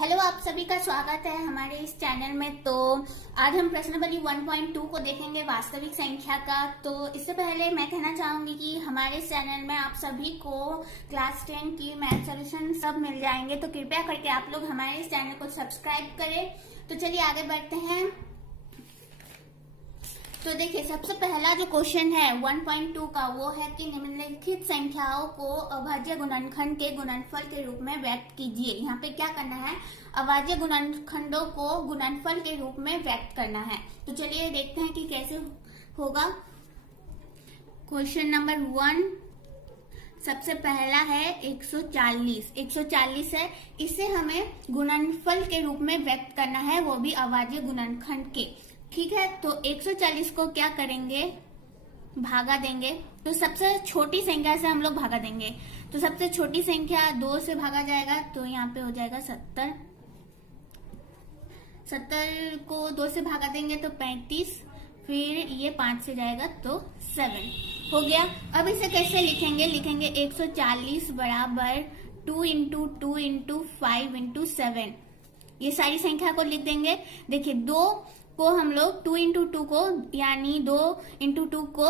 Hello, आप सभी का स्वागत है हमारे इस चैनल में। तो आज हम प्रश्नावली 1.2 को देखेंगे, वास्तविक संख्या का। तो इससे पहले मैं कहना चाहूंगी कि हमारे इस चैनल में आप सभी को क्लास 10 की मैथ सॉल्यूशन सब मिल जाएंगे, तो कृपया करके आप लोग हमारे इस चैनल को सब्सक्राइब करें। तो चलिए आगे बढ़ते हैं। तो देखिए, सबसे पहला जो क्वेश्चन है 1.2 का वो है कि निम्नलिखित संख्याओं को अभाज्य गुणनखंड के गुणनफल के रूप में व्यक्त कीजिए। यहाँ पे क्या करना है, अभाज्य गुणनखंडों को गुणनफल के रूप में व्यक्त करना है। तो चलिए देखते हैं कि कैसे होगा। क्वेश्चन नंबर 1 सबसे पहला है 140। 140 है, इसे हमें गुणनफल के रूप में व्यक्त करना है, वो भी अभाज्य गुणनखंड के। ठीक है, तो 140 को क्या करेंगे, भागा देंगे। तो सबसे छोटी संख्या से हम लोग भागा देंगे। तो सबसे छोटी संख्या 2 से भागा जाएगा, तो यहाँ पे हो जाएगा 70। 70 को 2 से भागा देंगे तो 35, फिर ये 5 से जाएगा तो 7 हो गया। अब इसे कैसे लिखेंगे, लिखेंगे 140 बराबर 2 इंटू 2 इंटू 5 इंटू 7। ये सारी संख्या को लिख देंगे। देखिए, 2 को हम लोग 2 इंटू 2 को यानी 2 इंटू 2 को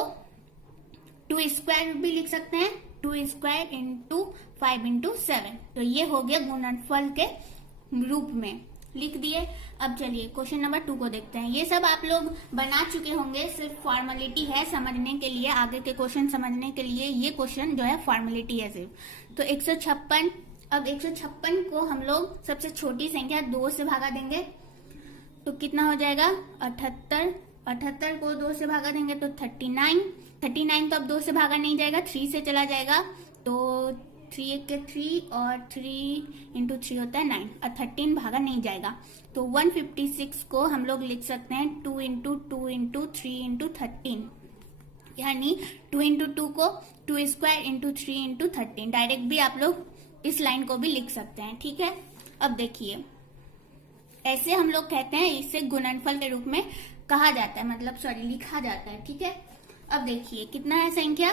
2 स्क्वायर भी लिख सकते हैं, 2 स्क्वायर इंटू 5 इंटू 7। तो ये हो गया गुणनफल के रूप में लिख दिए। अब चलिए क्वेश्चन नंबर 2 को देखते हैं। ये सब आप लोग बना चुके होंगे, सिर्फ फॉर्मेलिटी है समझने के लिए, आगे के क्वेश्चन समझने के लिए ये क्वेश्चन जो है फॉर्मेलिटी है सिर्फ। तो 156, अब 156 को हम लोग सबसे छोटी संख्या 2 से भागा देंगे, तो कितना हो जाएगा 78। 78 को 2 से भागा देंगे तो 39। 39 तो अब 2 से भागा नहीं जाएगा, 3 से चला जाएगा। तो 3 के 3 और 3 इंटू 3 होता है 9, और 13 भागा नहीं जाएगा। तो 156 को हम लोग लिख सकते हैं 2 इंटू 2 इंटू 3 इंटू 13, यानी 2 इंटू 2 को 2 स्क्वायर इंटू 3 इंटू 13। डायरेक्ट भी आप लोग इस लाइन को भी लिख सकते हैं। ठीक है, अब देखिए, ऐसे हम लोग कहते हैं, इसे गुणनफल के रूप में कहा जाता है, मतलब सॉरी लिखा जाता है। ठीक है, अब देखिए कितना है संख्या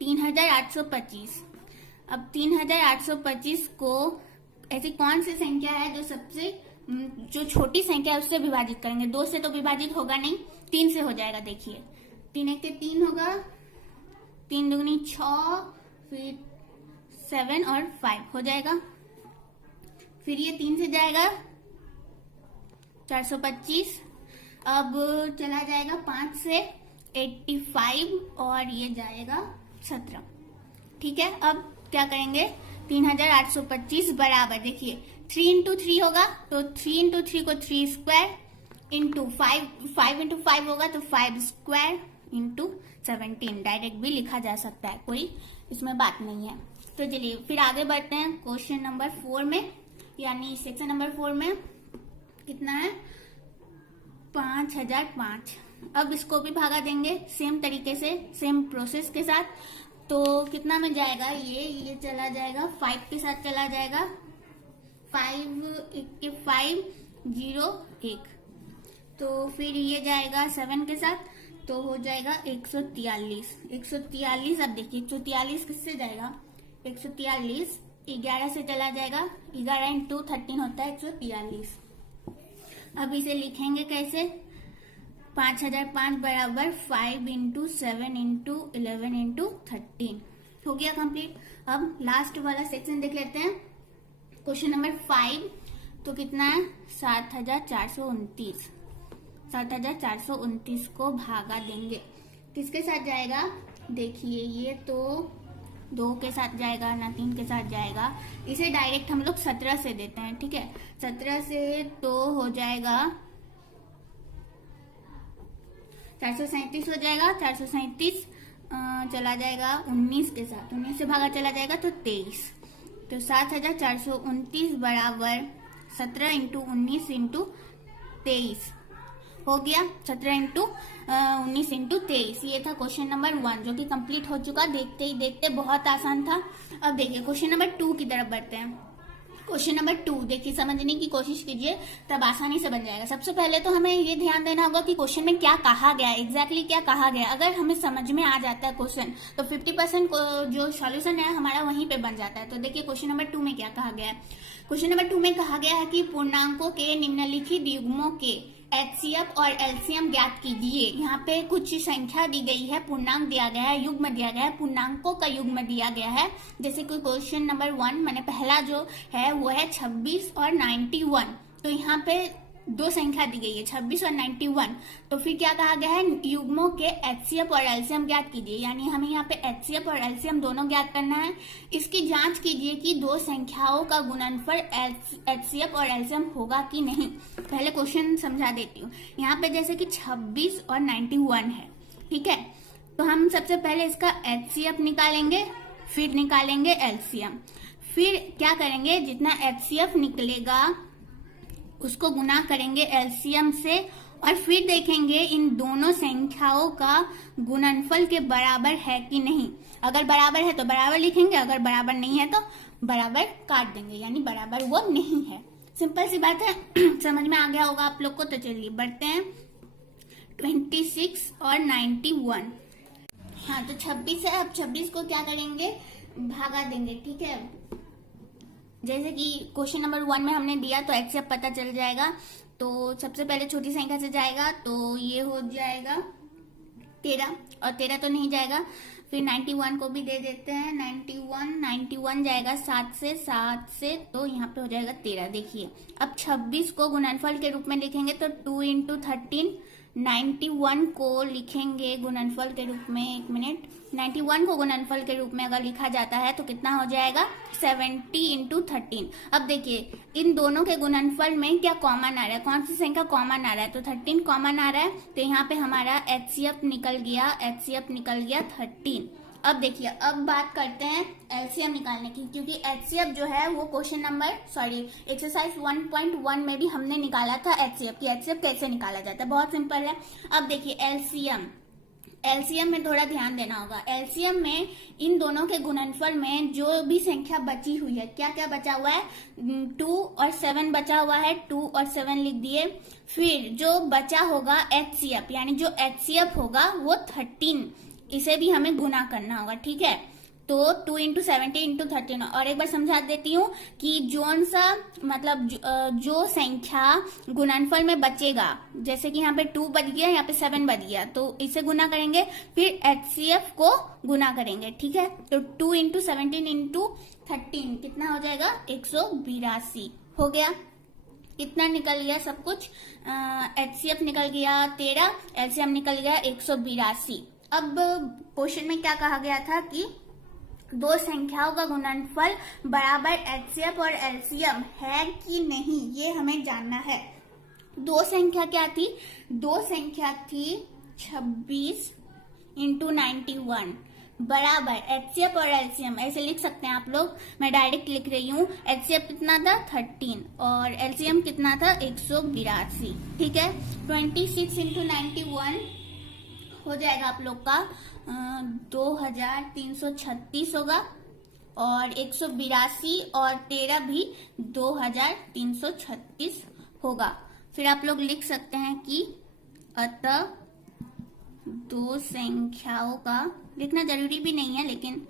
3825। अब 3825 को ऐसी कौन सी संख्या है जो सबसे जो छोटी संख्या है उससे विभाजित करेंगे। 2 से तो विभाजित होगा नहीं, 3 से हो जाएगा। देखिए 3 1 के 3 होगा, 3 दूनी 6, फिर 7 और 5 हो जाएगा। फिर ये 3 से जाएगा 425। अब चला जाएगा 5 से 85 और ये जाएगा 17। ठीक है, अब क्या करेंगे, 3825 बराबर, देखिए 3 इंटू 3 होगा तो 3 इंटू 3 को 3 स्क्वायर इंटू 5 इंटू 5 होगा तो 5 स्क्वायर इंटू 17। डायरेक्ट भी लिखा जा सकता है, कोई इसमें बात नहीं है। तो चलिए फिर आगे बढ़ते हैं क्वेश्चन नंबर 4 में, यानी सेक्शन नंबर 4 में कितना है 5005। अब इसको भी भागा देंगे सेम तरीके से, सेम प्रोसेस के साथ। तो कितना में जाएगा, ये चला जाएगा 5 के साथ चला जाएगा, 5 1 के 5 0 1। तो फिर ये जाएगा 7 के साथ, तो हो जाएगा 143। 143, अब देखिए 143 किससे जाएगा, 143 11 से चला जाएगा, 11 इंटू 13 होता है 143। अब इसे लिखेंगे कैसे, 5005 बराबर 5 इंटू 7 इंटू 11 इंटू 13 हो गया कंप्लीट। अब लास्ट वाला सेक्शन देख लेते हैं, क्वेश्चन नंबर 5। तो कितना है 7429। 7429 को भागा देंगे, किसके साथ जाएगा, देखिए ये तो 2 के साथ जाएगा ना 3 के साथ जाएगा। इसे डायरेक्ट हम लोग 17 से देते हैं। ठीक है, 17 से तो हो जाएगा 437 हो जाएगा। 437 चला जाएगा 19 के साथ, 19 से भागा चला जाएगा तो 23। तो 7429 बराबर 17 इंटू 19 इंटू 23 हो गया, 17 इंटू 19 इंटू 23। ये था क्वेश्चन नंबर 1 जो कि कंप्लीट हो चुका, देखते ही देखते, बहुत आसान था। अब देखिए क्वेश्चन नंबर 2 की तरफ बढ़ते हैं। क्वेश्चन नंबर 2 देखिए, समझने की कोशिश कीजिए, तब आसानी से बन जाएगा। सबसे पहले तो हमें ये ध्यान देना होगा कि क्वेश्चन में क्या कहा गया, एग्जैक्टली क्या कहा गया। अगर हमें समझ में आ जाता है क्वेश्चन, तो 50% जो सॉल्यूशन है हमारा वहीं पे बन जाता है। तो देखिए क्वेश्चन नंबर 2 में क्या कहा गया है। क्वेश्चन नंबर 2 में कहा गया है कि पूर्णांकों के निम्नलिखित युग्मों के एचसीएफ और एलसीएम ज्ञात कीजिए। यहाँ पे कुछ संख्या दी गई है, पूर्णांक दिया गया है, युग्म दिया गया है, पूर्णांकों का युग्म दिया गया है। जैसे कि क्वेश्चन नंबर 1 मैंने पहला जो है वो है 26 और 91। तो यहाँ पे दो संख्या दी गई है 26 और 91। तो फिर क्या कहा गया है, युग्मों के एचसीएफ और एलसीएम ज्ञात कीजिए। यानी हमें यहाँ पे एचसीएफ और एलसीएम दोनों ज्ञात करना है। इसकी जांच कीजिए कि दो संख्याओं का गुणनफल एचसीएफ और एलसीएम होगा कि नहीं। पहले क्वेश्चन समझा देती हूँ। यहाँ पे जैसे कि 26 और 91 है, ठीक है। तो हम सबसे पहले इसका एचसीएफ निकालेंगे, फिर निकालेंगे एलसीएम। फिर क्या करेंगे, जितना एचसीएफ निकलेगा उसको गुना करेंगे एलसीएम से, और फिर देखेंगे इन दोनों संख्याओं का गुणनफल के बराबर है कि नहीं। अगर बराबर है तो बराबर लिखेंगे, अगर बराबर नहीं है तो बराबर काट देंगे, यानी बराबर वो नहीं है। सिंपल सी बात है, समझ में आ गया होगा आप लोग को। तो चलिए बढ़ते हैं 26 और 91। हाँ, तो 26 है, अब 26 को क्या करेंगे, भागा देंगे, ठीक है। जैसे कि क्वेश्चन नंबर 1 में हमने दिया तो एचसीएफ पता चल जाएगा। तो सबसे पहले छोटी संख्या से जाएगा, तो ये हो जाएगा 13, और 13 तो नहीं जाएगा। फिर 91 को भी दे देते हैं, 91 जाएगा 7 से, तो यहाँ पे हो जाएगा 13। देखिए अब 26 को गुणनफल के रूप में लिखेंगे तो 2 इंटू 13। 91 को लिखेंगे गुणनफल के रूप में, 1 मिनट, 91 को गुणनफल के रूप में अगर लिखा जाता है तो कितना हो जाएगा, 70 इंटू 13। अब देखिए इन दोनों के गुणनफल में क्या कॉमन आ रहा है, कौन सी संख्या कॉमन आ रहा है, तो 13 कॉमन आ रहा है। तो यहाँ पे हमारा एचसीएफ निकल गया 13। अब देखिए, अब बात करते हैं एलसीएम निकालने की, क्योंकि एचसीएफ जो है वो क्वेश्चन नंबर एक्सरसाइज 1.1 में भी हमने निकाला था एचसीएफ, कि एचसीएफ कैसे निकाला जाता है। बहुत सिंपल है। अब देखिए एलसीएम में थोड़ा ध्यान देना होगा। एलसीएम में इन दोनों के गुणनफल में जो भी संख्या बची हुई है, क्या क्या बचा हुआ है, 2 और 7 बचा हुआ है, 2 और 7 लिख दिए। फिर जो बचा होगा एचसीएफ, यानी जो एचसीएफ होगा वो 13, इसे भी हमें गुना करना होगा, ठीक है। तो 2 इंटू 70 इंटू 13। और एक बार समझा देती हूँ कि जोन सा मतलब जो संख्या गुणनफल में बचेगा, जैसे कि यहाँ पे 2 बच गया, यहाँ पे 7 बच गया, तो इसे गुना करेंगे, फिर एचसीएफ को गुना करेंगे, ठीक है। तो 2 इंटू 17 इंटू 13 कितना हो जाएगा, 182 हो गया। इतना निकल गया सब कुछ। एचसीएफ निकल गया 13, एलसीएम निकल गया 182। अब क्वेश्चन में क्या कहा गया था कि दो संख्याओं का गुणनफल बराबर एचसीएफ और एलसीएम है कि नहीं, ये हमें जानना है। दो संख्या क्या थी, दो संख्या थी 26 इंटू 91 बराबर एचसीएफ और एलसीएम, ऐसे लिख सकते हैं आप लोग। मैं डायरेक्ट लिख रही हूँ। एचसीएफ कितना था 13 और एलसीएम कितना था 182, ठीक है। 26 इंटू 91 हो जाएगा आप लोग का 2336 होगा, और 182 और 13 भी 2336 होगा। फिर आप लोग लिख सकते हैं कि अतः दो संख्याओं का, लिखना जरूरी भी नहीं है लेकिन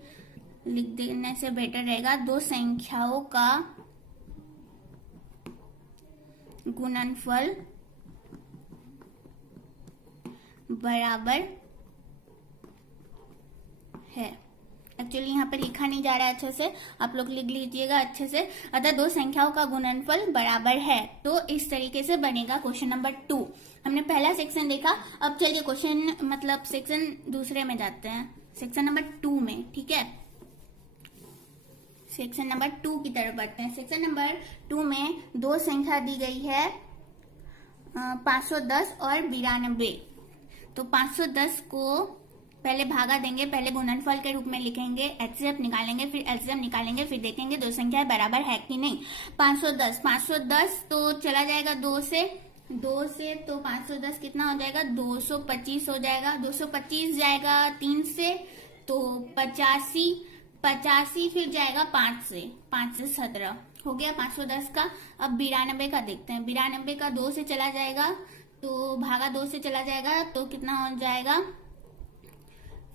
लिख देने से बेटर रहेगा, दो संख्याओं का गुणनफल बराबर है। एक्चुअली यहाँ पे लिखा नहीं जा रहा है अच्छे से, आप लोग लिख लीजिएगा अच्छे से। अतः दो संख्याओं का गुणनफल बराबर है। तो इस तरीके से बनेगा क्वेश्चन नंबर 2। हमने पहला सेक्शन देखा। अब चलिए क्वेश्चन मतलब सेक्शन दूसरे में जाते हैं, सेक्शन नंबर 2 में, ठीक है। सेक्शन नंबर 2 की तरफ बढ़ते हैं। सेक्शन नंबर 2 में दो संख्या दी गई है 510 और 92। तो 510 को पहले भागा देंगे, पहले गुणनफल के रूप में लिखेंगे, एचसीएफ निकालेंगे, फिर एलसीएम निकालेंगे, फिर देखेंगे दो संख्याएं बराबर है कि नहीं। 510 तो चला जाएगा 2 से, तो 510 कितना हो जाएगा, 225 हो जाएगा। 225 जाएगा 3 से, तो 85 फिर जाएगा 5 से 17 हो गया 510 का। अब 92 का देखते हैं। 92 का 2 से चला जाएगा, तो भागा 2 से चला जाएगा, तो कितना हो जाएगा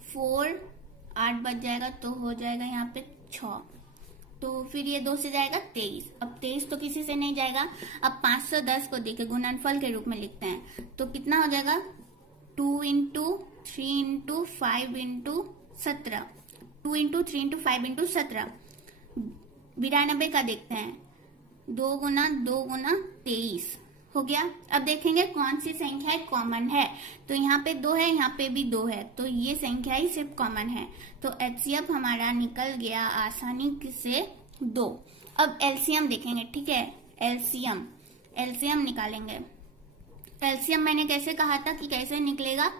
4, 8 बच जाएगा, तो हो जाएगा यहाँ पे 6। तो फिर ये 2 से जाएगा 23। अब 23 तो किसी से नहीं जाएगा। अब 510 को देखिए गुणनफल के रूप में लिखते हैं तो कितना हो जाएगा 2 into 3 into 5 into 17, 2 into 3 into 5 into 17। 92 का देखते हैं 2 गुना 23 हो गया। अब देखेंगे कौन सी संख्या कॉमन है। तो यहाँ पे 2 है, यहाँ पे भी 2 है, तो ये संख्या ही सिर्फ कॉमन है। तो एचसीएफ हमारा निकल गया आसानी से 2। अब एलसीएम देखेंगे, ठीक है। एलसीएम निकालेंगे। एलसीएम मैंने कैसे कहा था कि कैसे निकलेगा,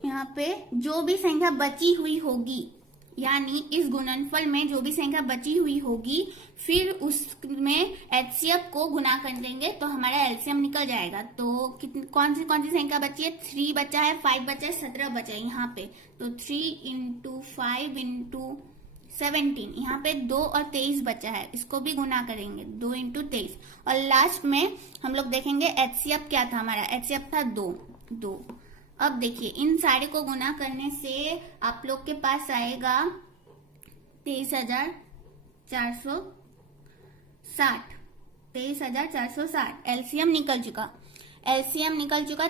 यहाँ पे जो भी संख्या बची हुई होगी, यानी इस गुणनफल में जो भी संख्या बची हुई होगी, फिर उसमें एचसीएफ को गुना कर देंगे तो हमारा एलसीएम निकल जाएगा। तो कौन सी संख्या बची है, 3 बचा है, 5 बचा है, 17 बचा है यहाँ पे। तो 3 इंटू 5 इंटू 17, यहाँ पे 2 और 23 बचा है, इसको भी गुना करेंगे 2 इंटू 23। और लास्ट में हम लोग देखेंगे एचसीएफ क्या था हमारा, एचसीएफ था 2। अब देखिए इन सारे को गुना करने से आप लोग के पास आएगा 23,460। 23,460 एलसीएम निकल चुका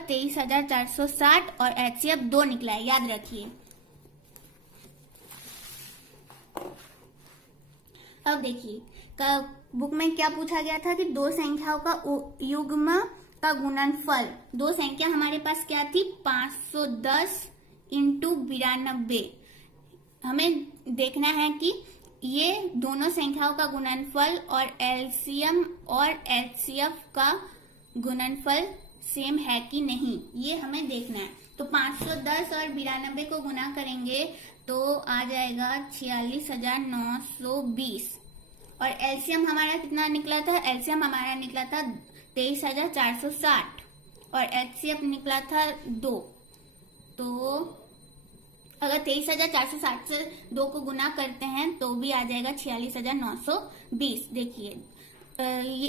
23,460 और एचसीएफ 2 निकला है, याद रखिए। अब देखिए बुक में क्या पूछा गया था कि 2 संख्याओं का युग्म का गुणनफल। 2 संख्या हमारे पास क्या थी, 510 इंटू 92। हमें देखना है कि ये दोनों संख्याओं का गुणनफल और एलसीएम और एचसीएफ का गुणनफल सेम है कि नहीं, ये हमें देखना है। तो 510 और 92 को गुना करेंगे तो आ जाएगा 46,920। और एलसीएम हमारा कितना निकला था, एलसीएम हमारा निकला था 23,460 और एचसीएफ निकला था 2। तो अगर 23,460 से 2 को गुना करते हैं तो भी आ जाएगा 46,920। देखिए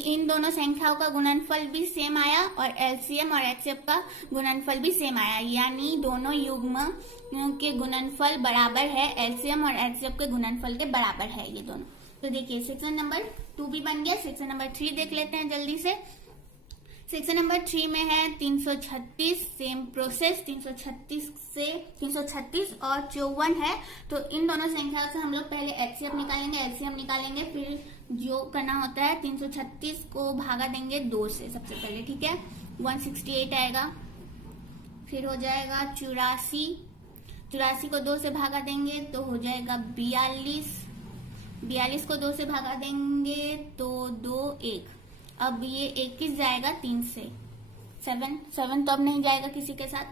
इन दोनों संख्याओं का गुणनफल भी सेम आया और एलसीएम और एचसीएफ का गुणनफल भी सेम आया, यानी दोनों युग्म के गुणनफल बराबर है, एलसीएम और एचसीएफ के गुणनफल के बराबर है ये दोनों। तो देखिए सेक्शन नंबर 2 भी बन गया। सेक्शन नंबर 3 देख लेते हैं जल्दी से। सेक्शन नंबर 3 में है 336, सेम प्रोसेस। 336 से 336 और 54 है। तो इन दोनों संख्याओं से हम लोग पहले एचसीएफ निकालेंगे, एलसीएम निकालेंगे, फिर जो करना होता है 336 को भागा देंगे 2 से सबसे पहले, ठीक है। 168 आएगा, फिर हो जाएगा 84 को 2 से भागा देंगे तो हो जाएगा 42 को 2 से भागा देंगे तो 2 1। अब ये 21 जाएगा 3 से, 7 तो अब नहीं जाएगा किसी के साथ।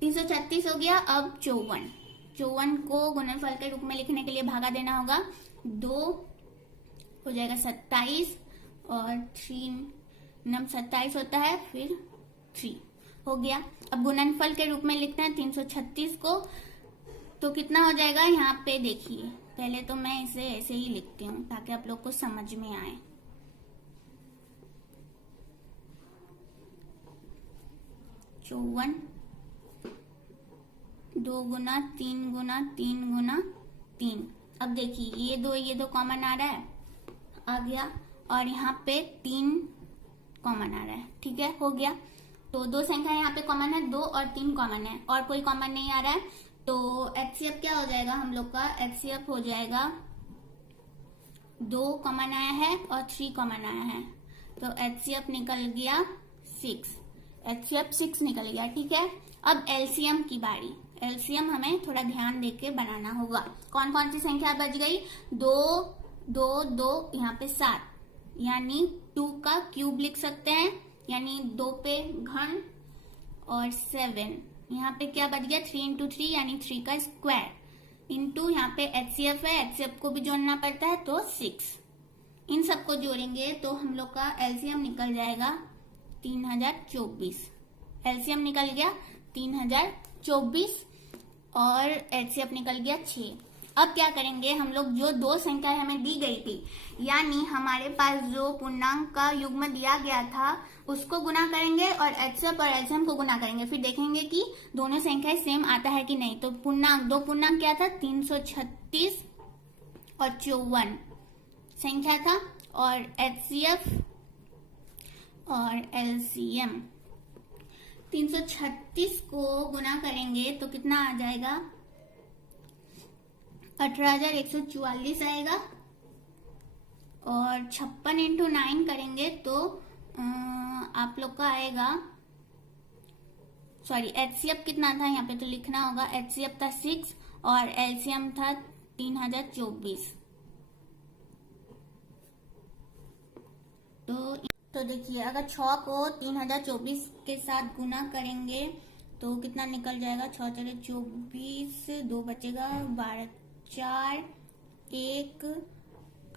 336 हो गया। अब 54 को गुणनफल के रूप में लिखने के लिए भागा देना होगा, 2 हो जाएगा 27 और 3 नम 27 होता है, फिर 3 हो गया। अब गुणनफल के रूप में लिखते हैं 336 को, तो कितना हो जाएगा, यहाँ पे देखिए पहले तो मैं इसे ऐसे ही लिखती हूँ ताकि आप लोग को समझ में आए। 54 2 गुना 3 गुना 3 गुना 3। अब देखिए ये दो कॉमन आ रहा है, आ गया, और यहाँ पे 3 कॉमन आ रहा है, ठीक है, हो गया। तो 2 संख्या यहाँ पे कॉमन है, 2 और 3 कॉमन है, और कोई कॉमन नहीं आ रहा है। तो एचसीएफ क्या हो जाएगा हम लोग का, एचसीएफ हो जाएगा 2 कॉमन आया है और 3 कॉमन आया है, तो एचसीएफ निकल गया 6। एचसीएफ 6 निकल गया, ठीक है। अब एलसीएम की बारी। एलसीएम हमें थोड़ा ध्यान देके बनाना होगा। कौन कौन सी संख्या बच गई, 2 2 2, यहाँ पे 7, यानी 2 का क्यूब लिख सकते हैं, यानी 2 पे घन, और 7 यहाँ पे क्या बच गया, 3 इंटू 3 यानी 3 का स्क्वायर, इंटू यहाँ पे एचसीएफ है, एचसीएफ को भी जोड़ना पड़ता है, तो 6। इन सबको जोड़ेंगे तो हम लोग का एलसीएम निकल जाएगा 3024। एलसीएम निकल गया 3024 और एचसीएफ निकल गया 6। अब क्या करेंगे हम लोग, जो 2 संख्या हमें दी गई थी, यानी हमारे पास जो पूर्णांक का युग्म दिया गया था उसको गुना करेंगे और एचसीएफ और एलसीएम को गुना करेंगे, फिर देखेंगे कि दोनों संख्याएं सेम आता है कि नहीं। तो पूर्णांक, 2 पूर्णांक क्या था, 336 और 54 संख्या था, और HCF और LCM 336 को गुना करेंगे तो कितना आ जाएगा, 18,144 आएगा। और 56 इंटू 9 करेंगे तो आप लोग का आएगा, सॉरी HCF कितना था यहाँ पे तो लिखना होगा, HCF था 6 और LCM था 3024। तो देखिए अगर 6 को 3024 के साथ गुना करेंगे तो कितना निकल जाएगा, 6 चले 24, 2 बचेगा, 12 4 1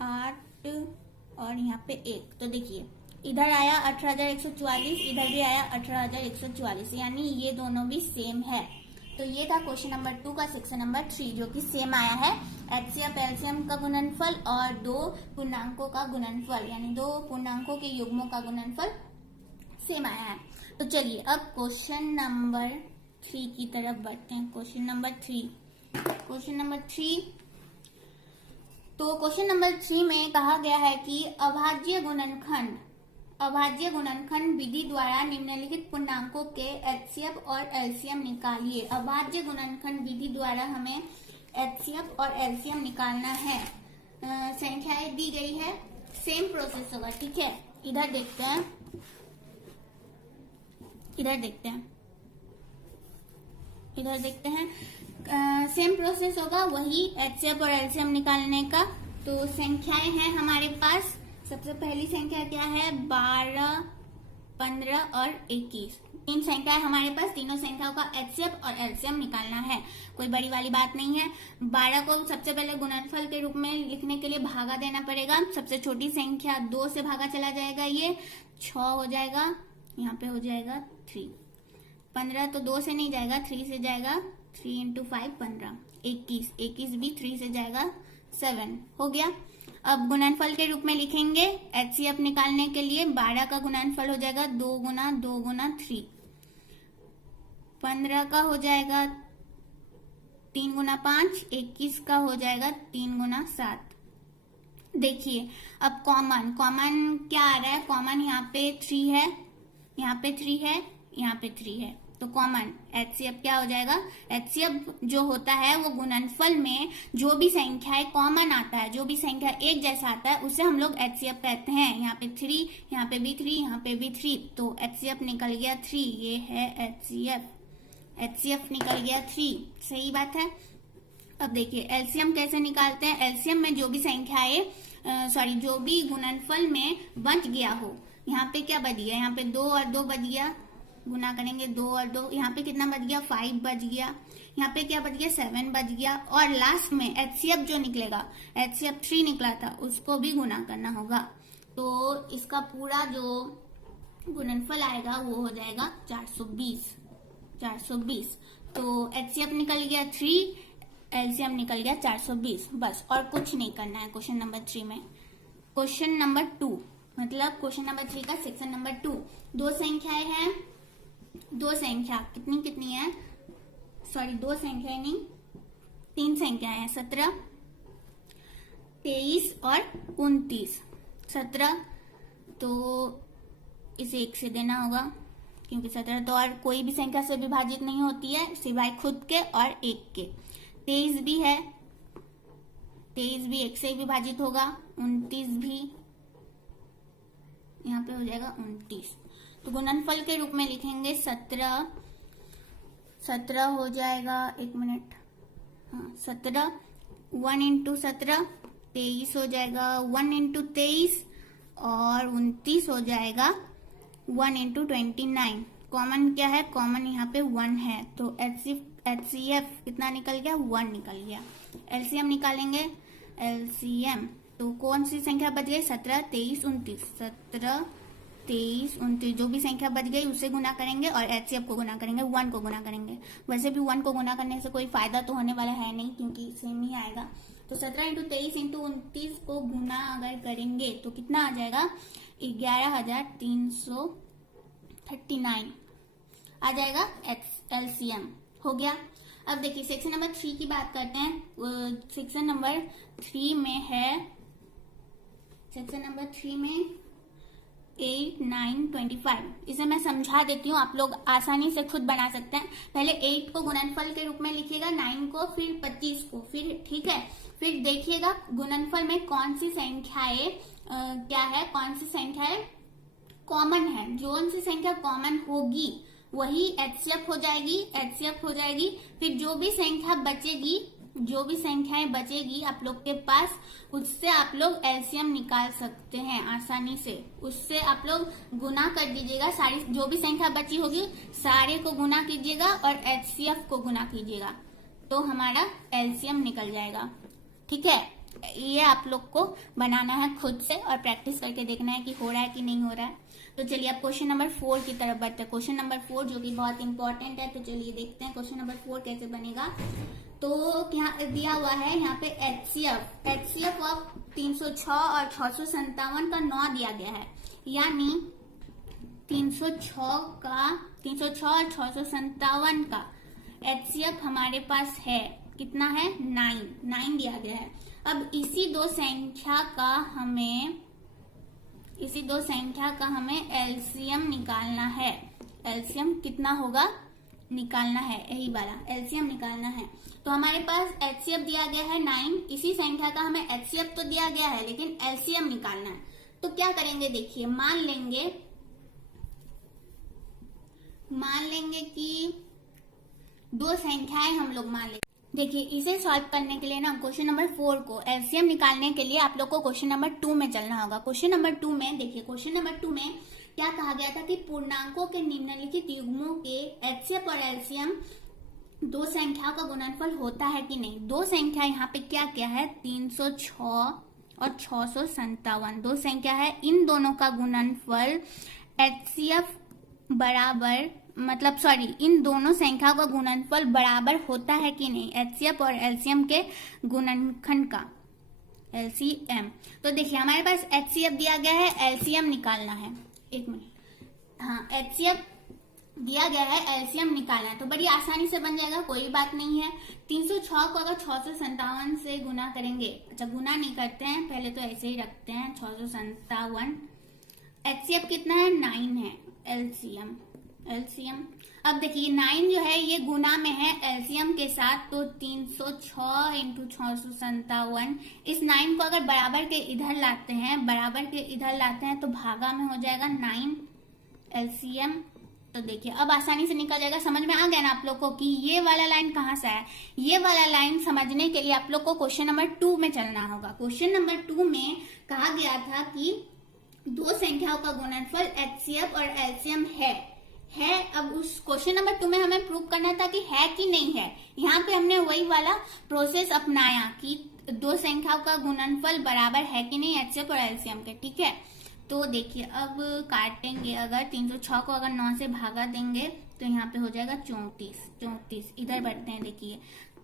8 और यहाँ पे 1। तो देखिए इधर आया 18,144, इधर भी आया 18,144, यानी ये दोनों भी सेम है। तो ये था क्वेश्चन नंबर 2 का सेक्शन नंबर 3 जो कि सेम आया है। HCF LCM का गुणनफल और दो पूर्णांकों का गुणनफल, यानी दो पूर्णांकों के युग्मों का गुणनफल सेम आया है। तो चलिए अब क्वेश्चन नंबर 3 की तरफ बढ़ते हैं। क्वेश्चन नंबर 3 तो क्वेश्चन नंबर 3 में कहा गया है कि अभाज्य गुणनखंड विधि द्वारा निम्नलिखित पूर्णांकों के HCF और LCM निकालिए। अभाज्य गुणनखंड विधि द्वारा हमें HCF और LCM निकालना है। संख्याएं दी गई है, सेम प्रोसेस होगा, ठीक है। इधर देखते हैं सेम प्रोसेस होगा, वही HCF और LCM निकालने का। तो संख्याएं हैं हमारे पास, सबसे पहली संख्या क्या है, 12, 15 और 21। तीन संख्याएं हमारे पास, तीनों संख्याओं का HCF और LCM निकालना है, कोई बड़ी वाली बात नहीं है। 12 को सबसे पहले गुणनफल के रूप में लिखने के लिए भागा देना पड़ेगा। सबसे छोटी संख्या 2 से भागा चला जाएगा, ये 6 हो जाएगा, यहाँ पे हो जाएगा 3। 15 तो 2 से नहीं जाएगा, 3 से जाएगा, 3 इंटू 5 15। 21 भी 3 से जाएगा, 7 हो गया। अब गुणनफल के रूप में लिखेंगे HCF निकालने के लिए 12 का गुणनफल हो जाएगा 2 गुना 2 गुना 3। 15 का हो जाएगा 3 गुना 5। 21 का हो जाएगा 3 गुना 7। देखिए अब कॉमन क्या आ रहा है, कॉमन यहाँ पे 3 है, यहाँ पे 3 है, यहाँ पे 3 है, तो कॉमन HCF क्या हो जाएगा। HCF जो होता है वो गुणनफल में जो भी संख्याएं कॉमन आता है, जो भी संख्या एक जैसा आता है उसे हम लोग HCF कहते हैं। यहाँ पे 3, यहाँ पे भी 3, यहाँ पे भी 3, तो HCF निकल गया 3, ये है HCF निकल गया 3, सही बात है। अब देखिए LCM कैसे निकालते हैं। LCM में जो भी संख्याएं जो भी गुणनफल में बच गया हो, यहाँ पे क्या बच गया, यहाँ पे 2 और 2 बच गया, गुना करेंगे 2 और 2, यहाँ पे कितना बच गया, 5 बच गया, यहाँ पे क्या बच गया, 7 बच गया, और लास्ट में HCF जो निकलेगा, HCF 3 निकला था, उसको भी गुना करना होगा। तो इसका पूरा जो गुणनफल आएगा वो हो जाएगा 420। तो HCF निकल गया 3, LCM निकल गया 420, बस और कुछ नहीं करना है क्वेश्चन नंबर 3 में। क्वेश्चन नंबर 2 मतलब क्वेश्चन नंबर 3 का सेक्शन नंबर 2, दो संख्याएं हैं, दो संख्या कितनी है, दो संख्याएं नहीं, 3 संख्याएं हैं, 17, 23 और 29। 17 तो इसे 1 से देना होगा, क्योंकि 17 तो और कोई भी संख्या से विभाजित नहीं होती है सिवाय खुद के और 1 के। 23 भी है, 23 भी 1 से ही विभाजित होगा, 29 भी, यहाँ पे हो जाएगा 29। तो गुणनफल के रूप में लिखेंगे 17 हो जाएगा, 1 मिनट, 17, 1 इंटू 17, 23 हो जाएगा, 1 इंटू 23, और 29 हो जाएगा 1 इंटू 29। कॉमन क्या है, कॉमन यहाँ पे 1 है, तो HCF कितना निकल गया, 1 निकल गया। LCM निकालेंगे, LCM तो कौन सी संख्या बच गई, 17, 23, 29। 17, 23, 29 जो भी संख्या बच गई उसे गुना करेंगे और HCF को गुना करेंगे, 1 को गुना करेंगे। वैसे भी 1 को गुना करने से कोई फायदा तो होने वाला है नहीं, क्योंकि सेम ही आएगा। तो 17 इंटू 23 इंटू 29 को गुना अगर करेंगे तो कितना आ जाएगा, 11,339 आ जाएगा। LCM हो गया। अब देखिए सेक्शन नंबर 3 की बात करते हैं। सेक्शन नंबर 3 में है, सेक्शन नंबर 3 में 8, 9, 25। इसे मैं समझा देती हूँ, आप लोग आसानी से खुद बना सकते हैं। पहले 8 को गुणनफल के रूप में लिखिएगा, 9 को, फिर 25 को, फिर ठीक है। फिर देखिएगा गुणनफल में कौन सी संख्याएं क्या है, कौन सी संख्याएं कॉमन है। जो सी संख्या कॉमन होगी वही एचसीएफ हो जाएगी, एचसीएफ हो जाएगी। फिर जो भी संख्या बचेगी, जो भी संख्याएं बचेगी आप लोग के पास, उससे आप लोग एलसीएम निकाल सकते हैं आसानी से। उससे आप लोग गुना कर दीजिएगा, सारी जो भी संख्या बची होगी सारे को गुना कीजिएगा और एचसीएफ को गुना कीजिएगा, तो हमारा एलसीएम निकल जाएगा। ठीक है, ये आप लोग को बनाना है खुद से और प्रैक्टिस करके देखना है कि हो रहा है कि नहीं हो रहा है। तो चलिए अब क्वेश्चन नंबर 4 की तरफ बढ़ते हैं। क्वेश्चन नंबर 4 जो कि बहुत इंपॉर्टेंट है, तो चलिए देखते हैं क्वेश्चन नंबर 4 कैसे बनेगा। तो यहाँ दिया हुआ है, यहाँ पे एचसीएफ ऑफ 306 और 657 का 9 दिया गया है, यानी 306 और 657 का एचसीएफ हमारे पास है, कितना है, 9 दिया गया है। अब इसी दो संख्या का हमें एलसीएम निकालना है। एलसीएम कितना होगा निकालना है, यही वाला एलसीएम निकालना है। तो हमारे पास एचसीएफ दिया गया है 9, इसी संख्या का हमें एचसीएफ तो दिया गया है लेकिन एलसीएम निकालना है। तो क्या करेंगे, देखिए मान लेंगे कि दो संख्याएं हम लोग मान लेंगे। देखिए इसे सॉल्व करने के लिए ना, क्वेश्चन नंबर 4 को एलसीएम निकालने के लिए आप लोग को क्वेश्चन नंबर 2 में चलना होगा। क्वेश्चन नंबर 2 में देखिए, क्वेश्चन नंबर 2 में क्या कहा गया था कि पूर्णांकों के निम्नलिखित युग्मों के एचसीएफ और एलसीएम दो संख्याओं का गुणनफल होता है कि नहीं। दो संख्या यहाँ पे क्या क्या है, 306 और 657 दो संख्या है। इन दोनों का गुणनफल एचसीएफ बराबर, मतलब सॉरी, इन दोनों संख्याओं का गुणनफल बराबर होता है कि नहीं, एचसीएफ और एलसीएम के गुणनखंड का, एलसीएम। तो देखिए हमारे पास एचसीएफ दिया गया है, एलसीएम निकालना है। एक मिनट, हाँ एचसीएफ दिया गया है, एलसीएम निकालना है, तो बड़ी आसानी से बन जाएगा, कोई बात नहीं है। 306 को अगर 657 से गुना करेंगे, अच्छा गुना नहीं करते हैं, पहले तो ऐसे ही रखते हैं 657। एचसीएफ कितना है, 9 है। एलसीएम अब देखिए 9 जो है ये गुना में है एलसीएम के साथ, तो 306 इंटू 657। इस 9 को अगर बराबर के इधर लाते हैं तो भागा में हो जाएगा 9 एलसीएम। तो देखिए अब आसानी से निकल जाएगा। समझ में आ गया ना आप लोग को कि ये वाला लाइन कहाँ से है। ये वाला लाइन समझने के लिए आप लोग को क्वेश्चन नंबर 2 में चलना होगा। क्वेश्चन नंबर 2 में कहा गया था कि दो संख्याओं का गुणनफल एचसीएफ और एलसीएम है। अब उस क्वेश्चन नंबर 2 में हमें प्रूव करना था कि है कि नहीं है। यहाँ पे हमने वही वाला प्रोसेस अपनाया कि दो संख्याओं का गुणनफल बराबर है कि नहीं एचसीएफ और एलसीएम के। ठीक है, तो देखिए अब काटेंगे, अगर 306 को अगर 9 से भागा देंगे तो यहाँ पे हो जाएगा 34। इधर बढ़ते हैं, देखिए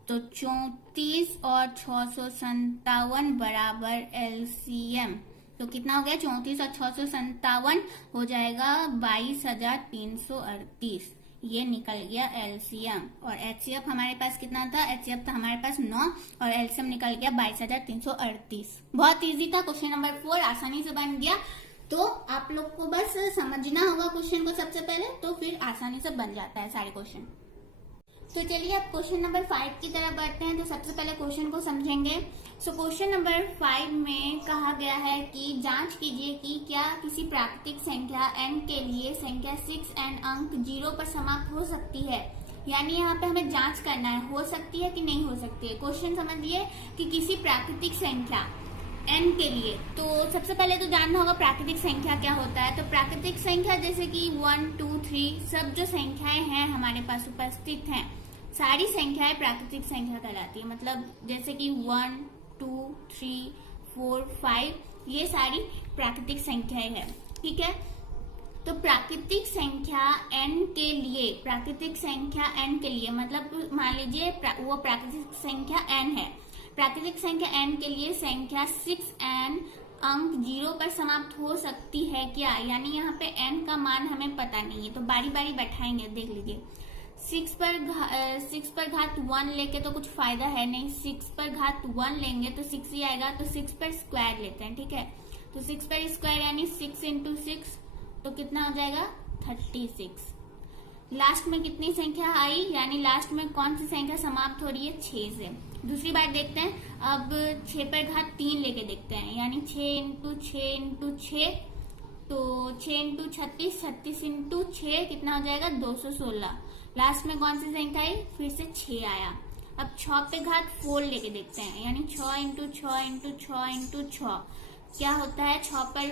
तो 34 और 657 बराबर एलसीएम, तो कितना हो गया, 34 और 657 हो जाएगा 22,338। ये निकल गया एलसीएम। और एचसीएफ हमारे पास कितना था, एचसीएफ था हमारे पास 9 और एलसीएम निकल गया 22,338। बहुत इजी था क्वेश्चन नंबर 4, आसानी से बन गया। तो आप लोग को बस समझना होगा क्वेश्चन को सबसे पहले, तो फिर आसानी से बन जाता है सारे क्वेश्चन। तो चलिए अब क्वेश्चन नंबर 5 की तरफ बढ़ते हैं। तो सबसे पहले क्वेश्चन को समझेंगे। सो क्वेश्चन नंबर 5 में कहा गया है कि जांच कीजिए कि क्या किसी प्राकृतिक संख्या n के लिए संख्या 6n अंक 0 पर समाप्त हो सकती है। यानी यहाँ पे हमें जांच करना है, हो सकती है कि नहीं हो सकती है। क्वेश्चन समझिए कि किसी प्राकृतिक संख्या n के लिए, तो सबसे पहले तो जानना होगा प्राकृतिक संख्या क्या होता है। तो प्राकृतिक संख्या जैसे कि 1, 2, 3 सब जो संख्याएं हैं हमारे पास उपस्थित हैं, सारी संख्याएं प्राकृतिक संख्या कहलाती है। मतलब जैसे कि 1, 2, 3, 4, 5 ये सारी प्राकृतिक संख्याएं हैं। ठीक है, तो प्राकृतिक संख्या n के लिए मतलब मान लीजिए वो प्राकृतिक संख्या n है। प्राकृतिक संख्या n के लिए संख्या 6n अंक 0 पर समाप्त हो सकती है क्या। यानी यहाँ पे n का मान हमें पता नहीं है, तो बारी बारी बैठाएंगे, देख लीजिए 6 पर घात 1 लेके तो कुछ फायदा है नहीं, 6 पर घात 1 लेंगे तो 6 ही आएगा, तो 6 पर स्क्वायर लेते हैं, ठीक है। तो 6 पर स्क्वायर यानी 6 इंटू 6, तो कितना हो जाएगा 36। लास्ट में कितनी संख्या आई, यानी लास्ट में कौन सी संख्या समाप्त हो रही है, 6 से। दूसरी बात देखते हैं, अब 6 पर घात 3 लेके देखते हैं, यानी 6 इंटू 6 इंटू 6, तो 6 इंटू 36, 36 इंटू 6 कितना हो जाएगा 216। लास्ट में कौन सी संख्या आई, फिर से 6 आया। अब 6 पे घात 4 लेके देखते हैं, यानी 6 इंटू 6 इंटू 6 इंटू 6 क्या होता है, 6 पर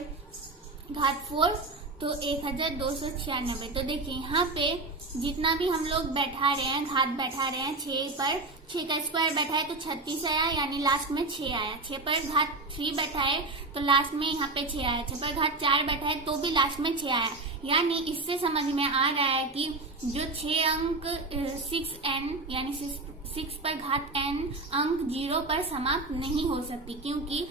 घात 4 तो 1296। तो देखिए यहाँ पे जितना भी हम लोग बैठा रहे हैं, घात बैठा रहे हैं, 6 पर 6 का स्क्वायर बैठा है तो 36 आया, यानी लास्ट में 6 आया। 6 पर घात 3 बैठा है तो लास्ट में यहाँ पे 6 आया। 6 पर घात 4 बैठा है तो भी लास्ट में 6 आया। यानी इससे समझ में आ रहा है कि जो 6 अंक 6n यानी 6 पर घात n अंक 0 पर समाप्त नहीं हो सकती, क्योंकि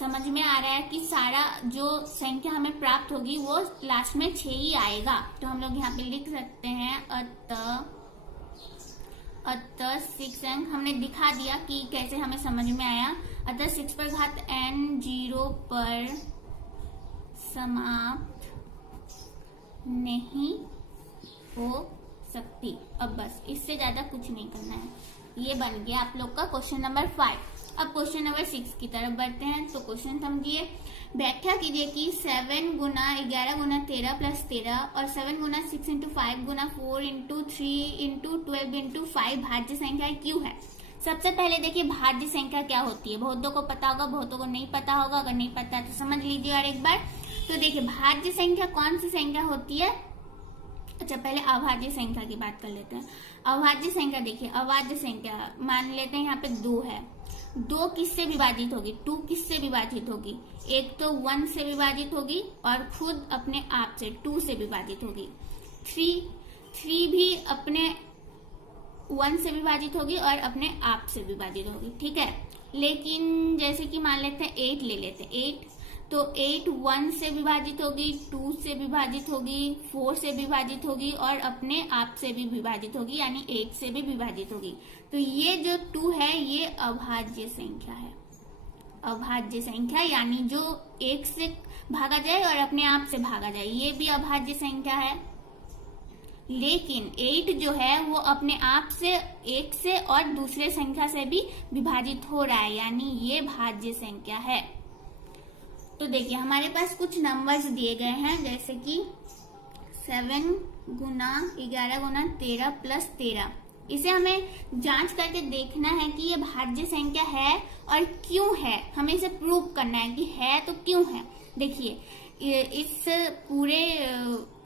समझ में आ रहा है कि सारा जो संख्या हमें प्राप्त होगी वो लास्ट में 6 ही आएगा। तो हम लोग यहाँ पे लिख सकते हैं अतः 6 अंक हमने दिखा दिया कि कैसे हमें समझ में आया। अतः 6 पर घात n 0 पर समाप्त नहीं हो सकती। अब बस इससे ज्यादा कुछ नहीं करना है। ये बन गया आप लोग का क्वेश्चन नंबर 5। अब क्वेश्चन नंबर 6 की तरफ बढ़ते हैं। तो क्वेश्चन समझिए, व्याख्या कीजिए कि 7 गुना 11 गुना 13 प्लस 13 और 7 गुना 6 इंटू 5 गुना 4 इंटू 3 इंटू 12 इंटू 5 भाज्य संख्या क्यों है। सबसे पहले देखिए भाज्य संख्या क्या होती है, बहुतों को पता होगा, बहुतों को नहीं पता होगा। अगर नहीं पता तो समझ लीजिए और एक बार। तो देखिए भाज्य संख्या कौन सी संख्या होती है। अच्छा पहले अभाज्य संख्या की बात कर लेते हैं। अभाज्य संख्या देखिए, अभाज्य संख्या मान लेते हैं यहाँ पे 2 है। 2 किससे विभाजित होगी, 2 किससे विभाजित होगी, एक तो 1 से विभाजित होगी और खुद अपने आप से 2 से विभाजित होगी। 3 भी अपने 1 से विभाजित होगी और अपने आप से विभाजित होगी, ठीक है। लेकिन जैसे कि मान लेते हैं 8 ले लेते हैं, 8 तो 8 1 से विभाजित होगी, 2 से विभाजित होगी, 4 से विभाजित होगी और अपने आप से भी विभाजित होगी, यानी 8 से भी विभाजित होगी। तो ये जो 2 है ये अभाज्य संख्या है। अभाज्य संख्या यानी जो 1 से भागा जाए और अपने आप से भागा जाए, ये भी अभाज्य संख्या है। लेकिन 8 जो है वो अपने आप से 1 से और दूसरे संख्या से भी विभाजित हो रहा है, यानी ये भाज्य संख्या है। तो देखिए हमारे पास कुछ नंबर्स दिए गए हैं, जैसे कि 7 गुना 11 गुना 13 प्लस 13। इसे हमें जांच करके देखना है कि ये भाज्य संख्या है और क्यों है। हमें इसे प्रूव करना है कि है तो क्यों है। देखिए इस पूरे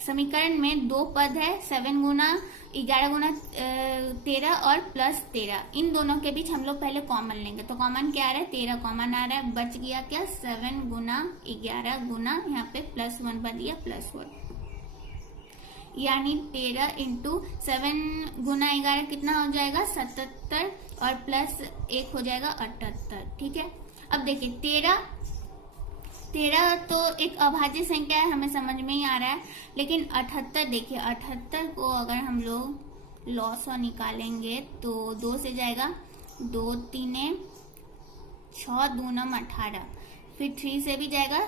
समीकरण में 2 पद है, 7 गुना 11 गुना 13 और प्लस 13। इन दोनों के बीच हम लोग पहले कॉमन लेंगे। तो कॉमन क्या आ रहा है, 13 कॉमन आ रहा है। बच गया क्या, 7 गुना 11 गुना यहाँ पे प्लस 1 बन दिया प्लस 1, यानी 13 इंटू 7 गुना 11 कितना हो जाएगा 77 और प्लस 1 हो जाएगा 78, ठीक है। अब देखिए 13 तो एक अभाज्य संख्या है, हमें समझ में ही आ रहा है। लेकिन 78 देखिए, 78 को अगर हम लोग लॉस निकालेंगे तो 2 से जाएगा, 2 3 6 2 9 18, फिर 3 से भी जाएगा,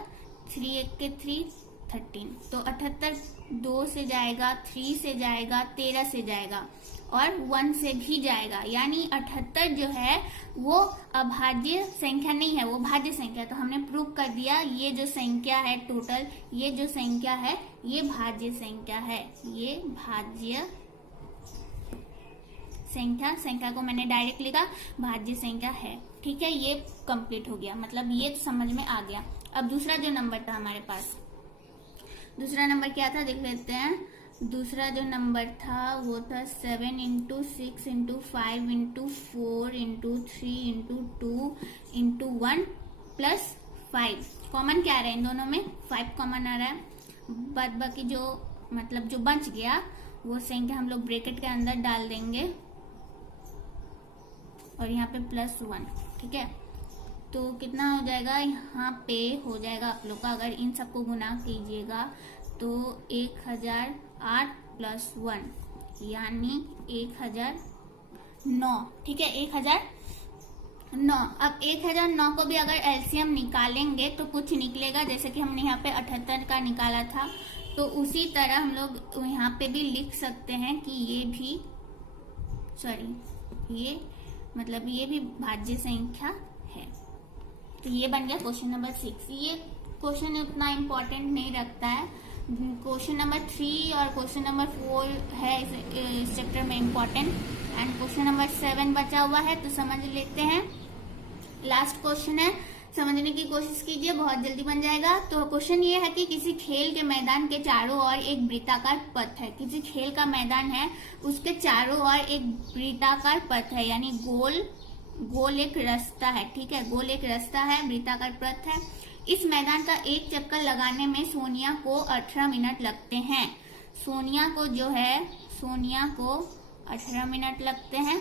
3 1 के 3 13। तो 78 2 से जाएगा, 3 से जाएगा, 13 से जाएगा और 1 से भी जाएगा, यानी 78 जो है वो अभाज्य संख्या नहीं है, वो भाज्य संख्या। तो हमने प्रूव कर दिया ये जो संख्या है टोटल, ये जो संख्या है ये भाज्य संख्या है। ये भाज्य संख्या को मैंने डायरेक्ट लिखा भाज्य संख्या है, ठीक है। ये कंप्लीट हो गया, मतलब ये तो समझ में आ गया। अब दूसरा जो नंबर था हमारे पास, दूसरा नंबर क्या था देख लेते हैं। दूसरा जो नंबर था वो था 7 into 6 into 5 into 4 into 3 into 2 into 1 plus 5। Common क्या आ रहा है इन दोनों में, 5 कॉमन आ रहा है। बाद बाकी जो मतलब जो बच गया वो संख्या हम लोग ब्रैकेट के अंदर डाल देंगे और यहाँ पे प्लस 1, ठीक है। तो कितना हो जाएगा, यहाँ पे हो जाएगा आप लोग का, अगर इन सबको गुना कीजिएगा तो 1008 प्लस 1 यानी 1009। ठीक है, 1009। अब 1009 को भी अगर एलसीएम निकालेंगे तो कुछ निकलेगा, जैसे कि हमने यहाँ पे 78 का निकाला था, तो उसी तरह हम लोग यहाँ पे भी लिख सकते हैं कि ये भी ये भी भाज्य संख्या है। तो ये बन गया क्वेश्चन नंबर 6। ये क्वेश्चन उतना इम्पोर्टेंट नहीं रखता है। क्वेश्चन नंबर 3 और क्वेश्चन नंबर 4 है इस चैप्टर में इम्पोर्टेंट, एंड क्वेश्चन नंबर 7 बचा हुआ है, तो समझ लेते हैं। लास्ट क्वेश्चन है, समझने की कोशिश कीजिए, बहुत जल्दी बन जाएगा। तो क्वेश्चन ये है कि किसी खेल के मैदान के चारों ओर एक वृत्ताकार पथ है। किसी खेल का मैदान है, उसके चारों ओर एक वृत्ताकार पथ है, यानी गोल एक रास्ता है। ठीक है, गोल एक रास्ता है, वृत्ताकार पथ है। इस मैदान का एक चक्कर लगाने में सोनिया को 18 मिनट लगते हैं। सोनिया को 18 मिनट लगते हैं।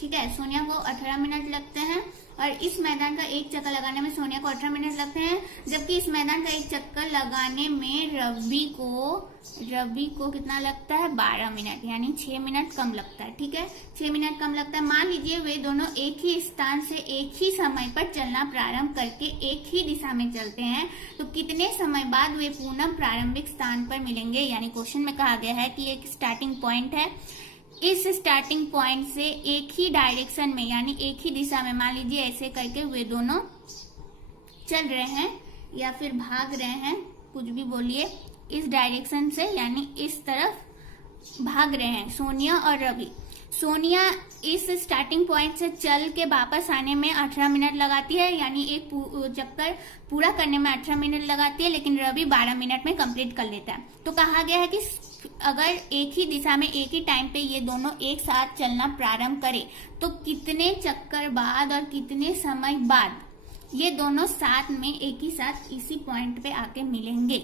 ठीक है, सोनिया को 18 मिनट लगते हैं, और इस मैदान का एक चक्कर लगाने में सोनिया को 18 मिनट लगते हैं, जबकि इस मैदान का एक चक्कर लगाने में रवि को कितना लगता है? 12 मिनट, यानी 6 मिनट कम लगता है। ठीक है, 6 मिनट कम लगता है। मान लीजिए वे दोनों एक ही स्थान से एक ही समय पर चलना प्रारंभ करके एक ही दिशा में चलते हैं, तो कितने समय बाद वे पुनः प्रारंभिक स्थान पर मिलेंगे? यानी क्वेश्चन में कहा गया है कि एक स्टार्टिंग पॉइंट है, इस स्टार्टिंग पॉइंट से एक ही डायरेक्शन में, यानी एक ही दिशा में, मान लीजिए ऐसे करके वे दोनों चल रहे हैं या फिर भाग रहे हैं, कुछ भी बोलिए, इस डायरेक्शन से, यानी इस तरफ भाग रहे हैं सोनिया और रवि। सोनिया इस स्टार्टिंग पॉइंट से चल के वापस आने में 18 मिनट लगाती है, यानी एक चक्कर पूरा करने में 18 मिनट लगाती है, लेकिन रवि 12 मिनट में कंप्लीट कर लेता है। तो कहा गया है कि अगर एक ही दिशा में एक ही टाइम पे ये दोनों एक साथ चलना प्रारंभ करें, तो कितने चक्कर बाद और कितने समय बाद ये दोनों साथ में एक ही साथ इसी पॉइंट पे आके मिलेंगे।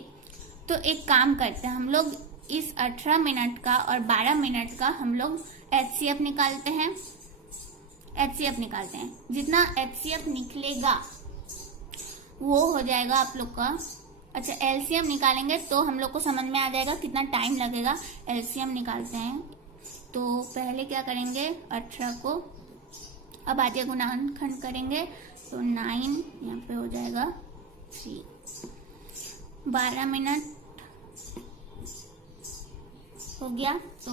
तो एक काम करते हैं, हम लोग इस 18 मिनट का और 12 मिनट का हम लोग HCF निकालते हैं। जितना HCF निकलेगा वो हो जाएगा आप लोग का, अच्छा LCM निकालेंगे तो हम लोग को समझ में आ जाएगा कितना टाइम लगेगा। LCM निकालते हैं, तो पहले क्या करेंगे, 18 को अब आगे गुणनखंड करेंगे, तो 9 यहाँ पे हो जाएगा 3, 12 मिनट हो गया। तो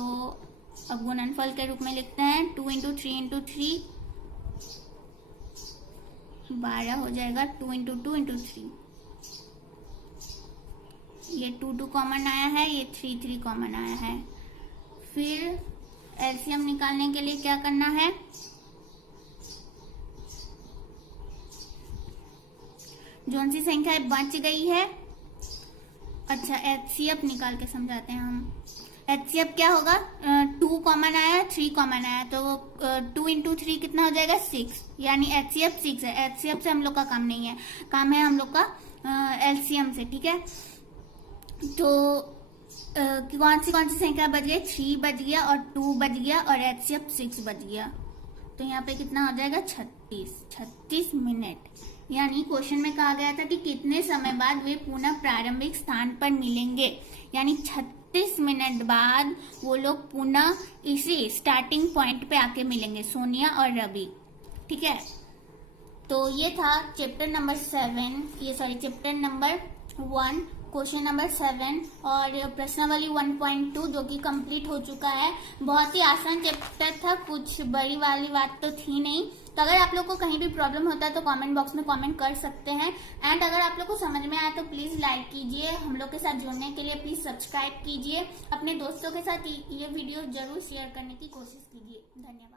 अब गुणनफल के रूप में लिखते हैं 2 × 3 × 3, 12 हो जाएगा 2 × 2 × 3। ये 2 कॉमन आया है, ये 3 कॉमन आया है। फिर LCM निकालने के लिए क्या करना है, जोन सी संख्या बच गई है, अच्छा HCF निकाल के समझाते हैं हम। HCF क्या होगा, 2 कॉमन आया, 3 कॉमन आया, तो 2 × 3 कितना हो जाएगा 6, यानी HCF 6 है। HCF से हम लोग का काम नहीं है, काम है हम लोग का LCM से। ठीक है, तो कौन सी संख्या बच गई, 3 बच गया और 2 बच गया और HCF 6 बच गया, तो यहाँ पे कितना हो जाएगा 36 मिनट। यानी क्वेश्चन में कहा गया था कि कितने समय बाद वे पुनः प्रारंभिक स्थान पर मिलेंगे, यानी 36 मिनट बाद वो लोग पुनः इसी स्टार्टिंग पॉइंट पे आके मिलेंगे, सोनिया और रवि। ठीक है, तो ये था चैप्टर नंबर 1 क्वेश्चन नंबर 7 और प्रश्नावली 1.2 जो कि कंप्लीट हो चुका है। बहुत ही आसान चैप्टर था, कुछ बड़ी वाली बात तो थी नहीं। तो अगर आप लोग को कहीं भी प्रॉब्लम होता है तो कमेंट बॉक्स में कमेंट कर सकते हैं, एंड अगर आप लोग को समझ में आया तो प्लीज लाइक कीजिए, हम लोग के साथ जुड़ने के लिए प्लीज सब्सक्राइब कीजिए, अपने दोस्तों के साथ ये वीडियो जरूर शेयर करने की कोशिश कीजिए। धन्यवाद।